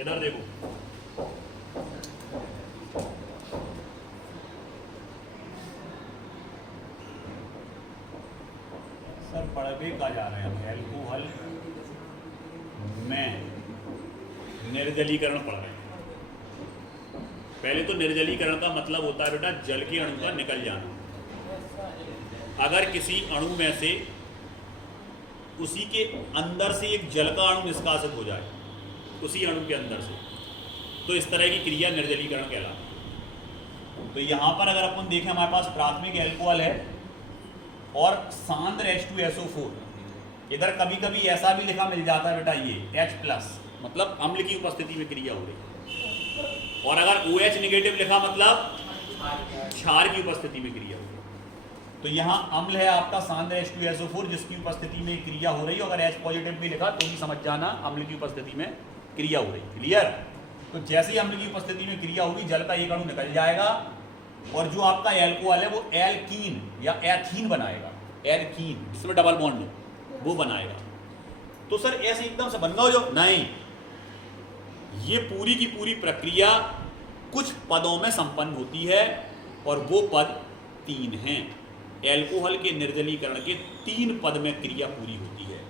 इधर देखो, सर पढ़वे का जा रहे हैं एल्कोहल में निर्जलीकरण पढ़ रहे हैं। पहले तो निर्जलीकरण का मतलब होता है बेटा जल के अणु का निकल जाना। अगर किसी अणु में से उसी के अंदर से एक जल का अणु निष्कासित हो जाए, उसी अणु के अंदर से, तो इस तरह की क्रिया निर्जलीकरण कहलाती है। तो यहाँ पर अगर अपन देखें, हमारे पास प्राथमिक एल्कोहल है और सांद्र H2SO4। इधर कभी कभी ऐसा भी लिखा मिल जाता है बेटा, ये H+, मतलब अम्ल की उपस्थिति में क्रिया हो रही। और अगर OH निगेटिव लिखा मतलब क्षार की उपस्थिति में क्रिया हो रही। तो यहाँ अम्ल है आपका सांद्र H2SO4 जिसकी उपस्थिति में क्रिया हो रही है। अगर H पॉजिटिव भी लिखा तो भी समझ जाना अम्ल की उपस्थिति में क्रिया हो रही। क्लियर? तो जैसे ही अम्ल की उपस्थिति में क्रिया होगी, जल का एक अणु निकल जाएगा और जो आपका एल्कोहल है वो एल्कीन या एथीन बनाएगा। एल्कीन जिसमें डबल बॉन्ड हो वो बनाएगा। तो सर ऐसे एकदम से बनना हो जो नहीं, ये पूरी की पूरी प्रक्रिया कुछ पदों में संपन्न होती है और वो पद 3 हैं। एल्कोहल के निर्जलीकरण के 3 पद में क्रिया पूरी होती है।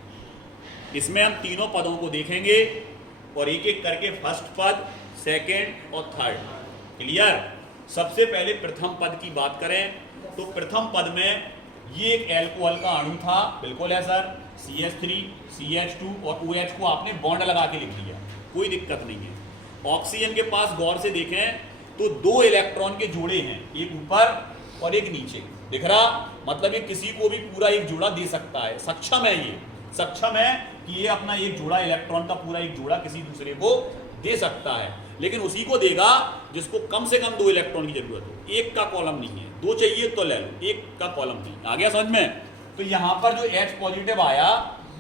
इसमें हम तीनों पदों को देखेंगे और एक एक करके फर्स्ट पद, सेकेंड और थर्ड। क्लियर? सबसे पहले प्रथम पद की बात करें तो प्रथम पद में ये एक एल्कोहल का अणु था, बिल्कुल है सर, CH3 CH2 और OH को आपने बॉन्ड लगा के लिख दिया, कोई दिक्कत नहीं है। ऑक्सीजन के पास गौर से देखें तो 2 इलेक्ट्रॉन के जोड़े हैं, एक ऊपर और एक नीचे, दिख रहा? मतलब ये किसी को भी पूरा एक जोड़ा दे सकता है, सक्षम है, ये सक्षम है कि ये अपना एक जोड़ा इलेक्ट्रॉन का पूरा एक जोड़ा किसी दूसरे को दे सकता है। लेकिन उसी को देगा जिसको कम से कम 2 इलेक्ट्रॉन की जरूरत हो। एक का कॉलम नहीं है, 2 चाहिए तो ले लो, एक का कॉलम नहीं। आ गया समझ में? तो यहां पर जो H पॉजिटिव आया,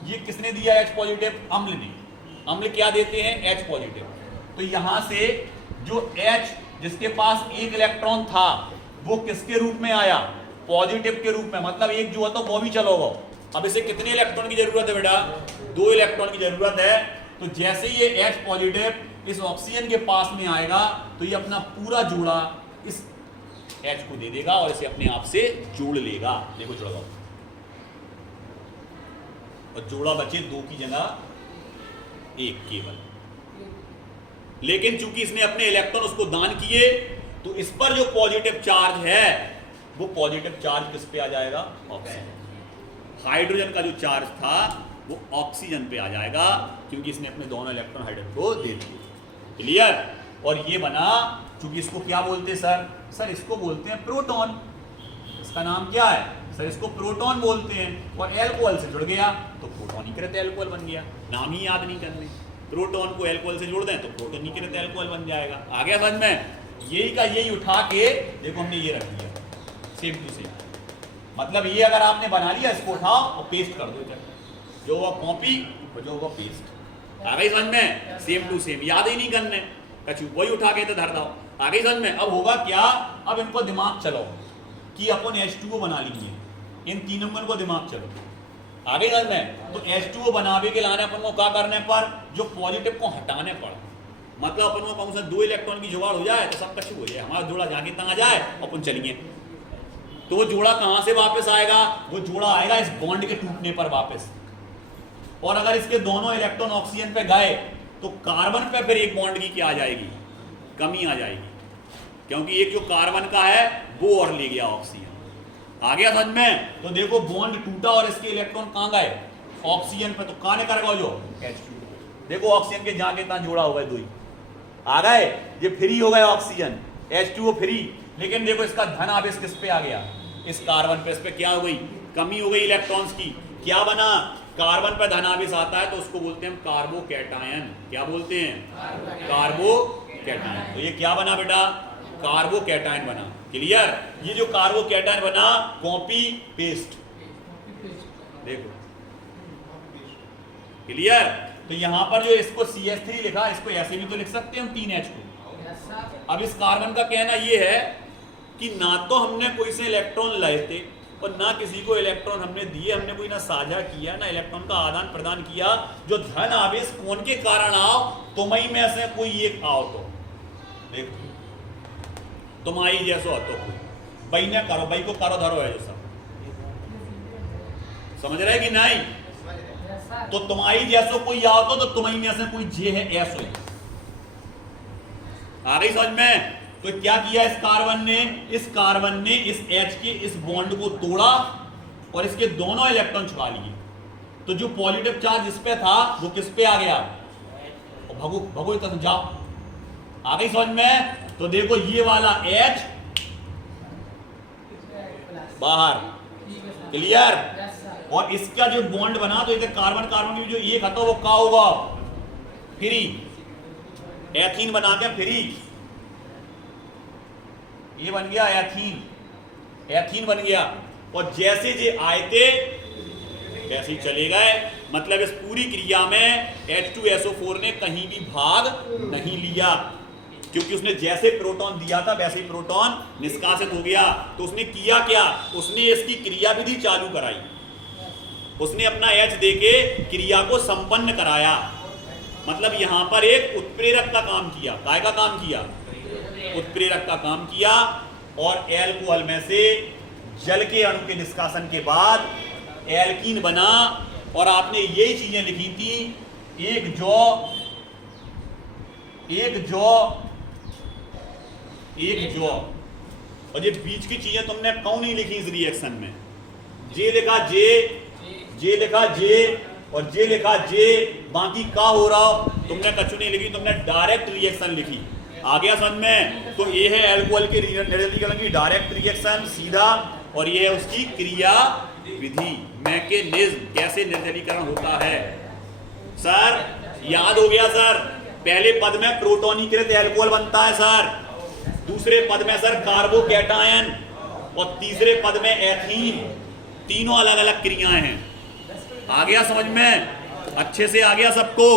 ये किसने दिया H पॉजिटिव? अम्ल ने। अम्ल क्या देते हैं? H positive. तो यहां से जो H जिसके पास एक इलेक्ट्रॉन था वो किसके रूप में आया? पॉजिटिव के रूप में। मतलब एक जो है तो वो भी चलोगा। अब इसे कितने इलेक्ट्रॉन की जरूरत है बेटा? 2 इलेक्ट्रॉन की जरूरत है। तो जैसे ये H पॉजिटिव इस ऑक्सीजन के पास में आएगा तो ये अपना पूरा जोड़ा इस H को दे देगा और इसे अपने आप से जोड़ लेगा। देखो जोड़ा, और जोड़ा बचे 2 की जगह 1 केवल। लेकिन चूंकि इसने अपने इलेक्ट्रॉन उसको दान किए तो इस पर जो पॉजिटिव चार्ज है वो पॉजिटिव चार्ज किस पे आ जाएगा? ऑक्सीजन। हाइड्रोजन का जो चार्ज था वो ऑक्सीजन पे आ जाएगा क्योंकि इसने अपने दोनों इलेक्ट्रॉन हाइड्रोजन को दे दिए। क्लियर? और ये बना, चूंकि इसको क्या बोलते हैं सर? सर इसको बोलते हैं प्रोटॉन। इसका नाम क्या है सर? इसको प्रोटॉन बोलते हैं। और एल्कोहल से जुड़ गया तो प्रोटोनीकृत एल्कोहल बन गया। नाम ही याद नहीं करने, प्रोटॉन को एल्कोहल से जोड़ दें तो प्रोटोनीकृत एल्कोहल बन जाएगा। आ गया समझ में? यही का यही उठा के देखो हमने ये रख दिया सेम टू सेम। मतलब ये अगर आपने बना लिया, इसको उठाओ और पेस्ट कर दो, जो वो कॉपी और जो वो पेस्ट। आ गई समझ में? सेम टू सेम, याद ही नहीं करने, कछु वही उठा के तो धर दो। आ गई समझ में? अब होगा क्या? अब इनको दिमाग चलो कि अपन H2O बना लीजिए, इन तीनों को दिमाग चलो। आ गई समझ में? तो H2O बनावे के लाने अपन को क्या करने पर? जो पॉजिटिव को हटाने पर, मतलब अपन को कम से 2 इलेक्ट्रॉन की जुगाड़ हो जाए तो सब कछु हो जाए, हमारा जोड़ा जाके तंग आ जाए, अपन चलिए। तो वो जोड़ा कहां से वापस आएगा? वो जोड़ा आएगा इस बॉन्ड के टूटने पर वापस। और अगर इसके दोनों इलेक्ट्रॉन ऑक्सीजन पे गए तो कार्बन पे फिर एक बॉन्ड की क्या आ जाएगी? कमी आ जाएगी, क्योंकि एक जो कार्बन का है वो और ले गया ऑक्सीजन। आ गया समझ में? तो देखो बॉन्ड टूटा और इसके इलेक्ट्रॉन कहां गए? ऑक्सीजन पे। तो कहां करेगा जो H2। देखो ऑक्सीजन के जहां के तहां जोड़ा हो गए 2 ही आ गए, ये फ्री हो गए ऑक्सीजन, H2O फ्री। लेकिन देखो इसका धन आवेश किस पे आ गया? इस कार्बन पे। इस पे क्या हो गई? कमी हो गई इलेक्ट्रॉन्स की। क्या बना? कार्बन पर धन आवेश आता है तो उसको बोलते हैं कार्बोकैटायन। क्या बोलते हैं? कार्बोकैटायन। तो ये क्या बना बेटा? कार्बोकैटायन बना। क्लियर? ये जो कार्बोकैटायन बना, कॉपी पेस्ट। देखो क्लियर? तो यहां पर जो इसको CH3 लिखा, इसको ऐसे भी तो लिख सकते हैं हम 3H को। अब इस कार्बन का कहना ये है कि ना तो हमने कोई से इलेक्ट्रॉन लाए थे और ना किसी को इलेक्ट्रॉन हमने दिए, हमने कोई ना साझा किया, ना इलेक्ट्रॉन का आदान प्रदान किया। जो धन आवेश कौन के कारण आओ, तुम्ही में से कोई एक आओ तो देख, तुम्हारी जैसो हो तो कोई भाई ने करो, भाई को करो धरो है जो सब, समझ रहे कि नहीं? तो तुम्हारी जैसो कोई आओ तो तुम्ही में से कोई जे है ऐसो ही। आ गई समझ में? तो क्या किया इस कार्बन ने इस H के इस बॉन्ड को तोड़ा और इसके दोनों इलेक्ट्रॉन छुड़ा लिए। तो जो पॉजिटिव चार्ज इस पे था वो किस पे आ गया? भगो भगो इतना जाओ, आ गई समझ में? तो देखो ये वाला H बाहर, क्लियर? और इसका जो बॉन्ड बना तो इधर कार्बन कार्बन की जो एक आता वो क्या होगा? फ्री, एथीन बनाते हैं फ्री, ये बन गया एथीन, एथीन बन गया। और जैसे जे आए थे वैसे ही चले गए। मतलब इस पूरी क्रिया में H2SO4 ने कहीं भी भाग नहीं लिया, क्योंकि उसने जैसे प्रोटॉन दिया था वैसे ही प्रोटॉन निष्कासित हो गया। तो उसने किया क्या? उसने इसकी क्रियाविधि चालू कराई, उसने अपना H देके क्रिया को संपन्न कराया। मतलब यहां पर एक उत्प्रेरक का काम किया। काय का काम किया? उत्प्रेरक का काम किया। और एल्कोहल में से जल के अणु के निष्कासन के बाद एल्कीन बना। और आपने यही चीजें लिखी थी, एक जौ, और ये बीच की चीजें तुमने क्यों नहीं लिखी इस रिएक्शन में? जे लिखा जे लिखा जे और जे लिखा जे, बाकी का हो रहा तुमने कछु नहीं लिखी, तुमने डायरेक्ट रिएक्शन लिखी। आ गया समझ में? तो ये है अल्कोहल के निर्जलीकरण की डायरेक्ट रिएक्शन सीधा, और ये है उसकी क्रिया विधि, मैकेनिज्म, कैसे निर्जलीकरण होता है। सर याद हो गया सर? पहले पद में प्रोटोनीकृत अल्कोहल बनता है सर, दूसरे पद में सर कार्बोकैटायन, और तीसरे पद में एथीन। तीनों अलग अलग क्रियाएं हैं। आ गया समझ में? अच्छे से आ गया सबको?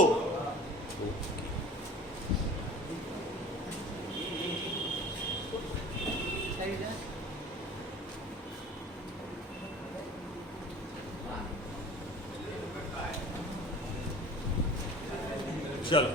चलो